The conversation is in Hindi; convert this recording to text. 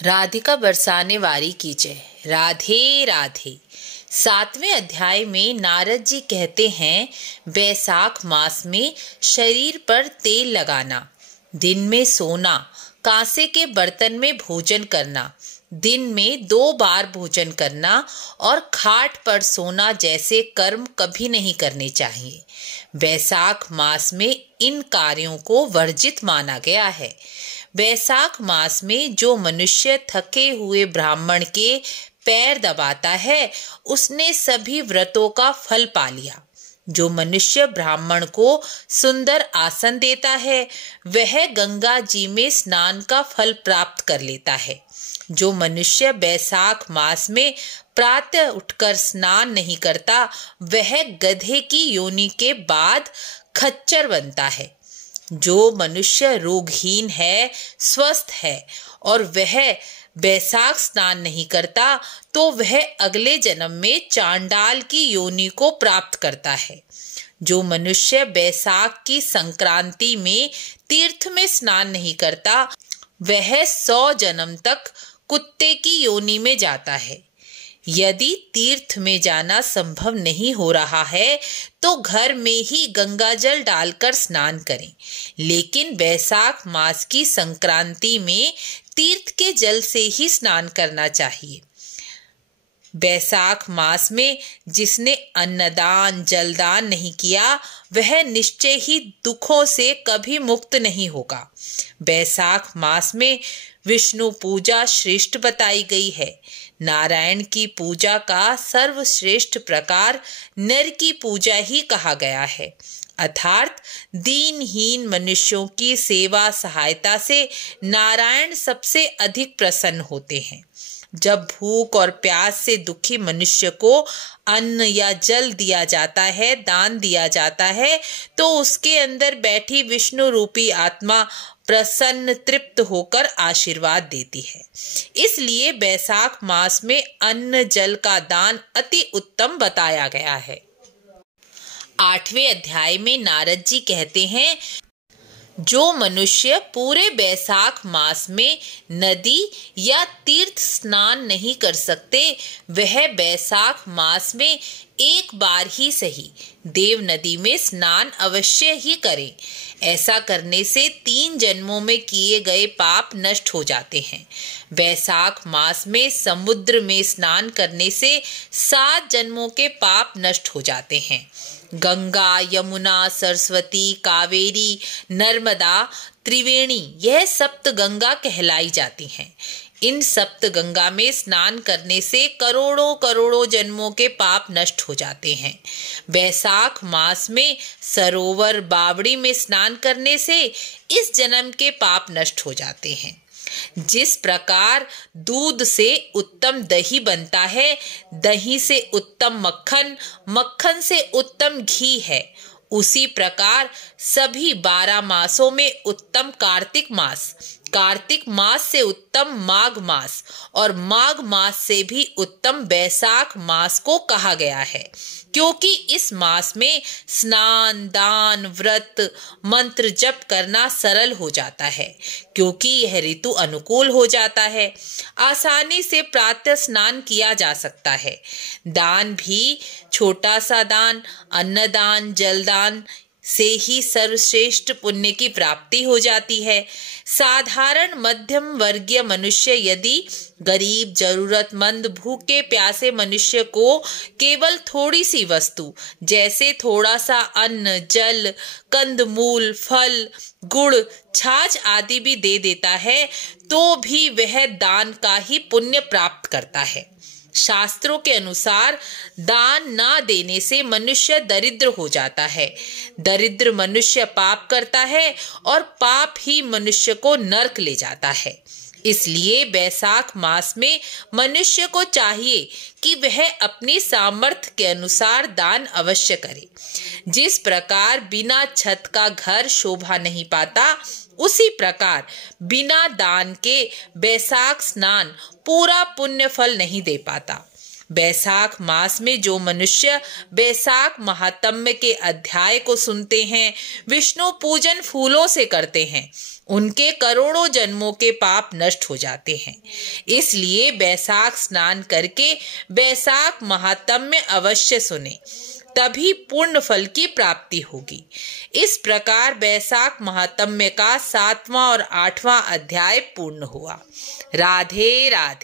राधिका बरसाने वारी की जय। राधे राधे। 7वें अध्याय में नारद जी कहते हैं, बैसाख मास में शरीर पर तेल लगाना, दिन में सोना, कांसे के बर्तन में भोजन करना, दिन में 2 बार भोजन करना और खाट पर सोना जैसे कर्म कभी नहीं करने चाहिए। बैसाख मास में इन कार्यों को वर्जित माना गया है। बैसाख मास में जो मनुष्य थके हुए ब्राह्मण के पैर दबाता है, उसने सभी व्रतों का फल पा लिया। जो मनुष्य ब्राह्मण को सुंदर आसन देता है, वह गंगा जी में स्नान का फल प्राप्त कर लेता है। जो मनुष्य बैसाख मास में प्रातः उठकर स्नान नहीं करता, वह गधे की योनि के बाद खच्चर बनता है। जो मनुष्य रोगहीन है, स्वस्थ है और वह बैसाख स्नान नहीं करता, तो वह अगले जन्म में चांडाल की योनि को प्राप्त करता है। जो मनुष्य बैसाख की संक्रांति में तीर्थ में स्नान नहीं करता, वह 100 जन्म तक कुत्ते की योनि में जाता है। यदि तीर्थ में जाना संभव नहीं हो रहा है, तो घर में ही गंगा जल डालकर स्नान करें, लेकिन बैसाख मास की संक्रांति में तीर्थ के जल से ही स्नान करना चाहिए। बैसाख मास में जिसने अन्नदान जलदान नहीं किया, वह निश्चय ही दुखों से कभी मुक्त नहीं होगा। बैसाख मास में विष्णु पूजा श्रेष्ठ बताई गई है। नारायण की पूजा का सर्वश्रेष्ठ प्रकार नर की पूजा ही कहा गया है, अर्थात दीनहीन मनुष्यों की सेवा सहायता से नारायण सबसे अधिक प्रसन्न होते हैं। जब भूख और प्यास से दुखी मनुष्य को अन्न या जल दिया जाता है, दान दिया जाता है, तो उसके अंदर बैठी विष्णु रूपी आत्मा प्रसन्न तृप्त होकर आशीर्वाद देती है। इसलिए बैसाख मास में अन्न जल का दान अति उत्तम बताया गया है। 8वें अध्याय में नारद जी कहते हैं, जो मनुष्य पूरे बैसाख मास में नदी या तीर्थ स्नान नहीं कर सकते, वह बैसाख मास में एक बार ही सही देव नदी में स्नान अवश्य ही करें। ऐसा करने से 3 जन्मों में किए गए पाप नष्ट हो जाते हैं। बैसाख मास में समुद्र में स्नान करने से 7 जन्मों के पाप नष्ट हो जाते हैं। गंगा, यमुना, सरस्वती, कावेरी, नर्मदा, त्रिवेणी, यह सप्त गंगा कहलाई जाती हैं। इन सप्त गंगा में स्नान करने से करोड़ों करोड़ों जन्मों के पाप नष्ट हो जाते हैं। बैसाख मास में सरोवर बावड़ी में स्नान करने से इस जन्म के पाप नष्ट हो जाते हैं। जिस प्रकार दूध से उत्तम दही बनता है, दही से उत्तम मक्खन, मक्खन से उत्तम घी है, उसी प्रकार सभी 12 मासों में उत्तम कार्तिक मास, कार्तिक मास से उत्तम माघ मास और माघ मास से भी उत्तम बैसाख मास को कहा गया है, क्योंकि इस मास में स्नान, दान, व्रत, मंत्र जप करना सरल हो जाता है, क्योंकि यह ऋतु अनुकूल हो जाता है। आसानी से प्रातः स्नान किया जा सकता है। दान भी छोटा सा दान, अन्नदान, जलदान से ही सर्वश्रेष्ठ पुण्य की प्राप्ति हो जाती है। साधारण मध्यम वर्गीय मनुष्य यदि गरीब, जरूरतमंद, भूखे प्यासे मनुष्य को केवल थोड़ी सी वस्तु जैसे थोड़ा सा अन्न, जल, कंदमूल, फल, गुड़, छाछ आदि भी दे देता है, तो भी वह दान का ही पुण्य प्राप्त करता है। शास्त्रों के अनुसार दान ना देने से मनुष्य दरिद्र हो जाता है। दरिद्र मनुष्य पाप करता है और पाप ही मनुष्य को नरक ले जाता है। इसलिए बैसाख मास में मनुष्य को चाहिए कि वह अपनी सामर्थ्य के अनुसार दान अवश्य करे। जिस प्रकार बिना छत का घर शोभा नहीं पाता, उसी प्रकार बिना दान के बैसाख स्नान पूरा पुण्य फल नहीं दे पाता। बैसाख मास में जो मनुष्य बैसाख महात्म्य के अध्याय को सुनते हैं, विष्णु पूजन फूलों से करते हैं, उनके करोड़ों जन्मों के पाप नष्ट हो जाते हैं। इसलिए बैसाख स्नान करके बैसाख महात्म्य अवश्य सुने, तभी पूर्ण फल की प्राप्ति होगी। इस प्रकार बैसाख महात्म्य का 7वां और 8वां अध्याय पूर्ण हुआ। राधे राधे।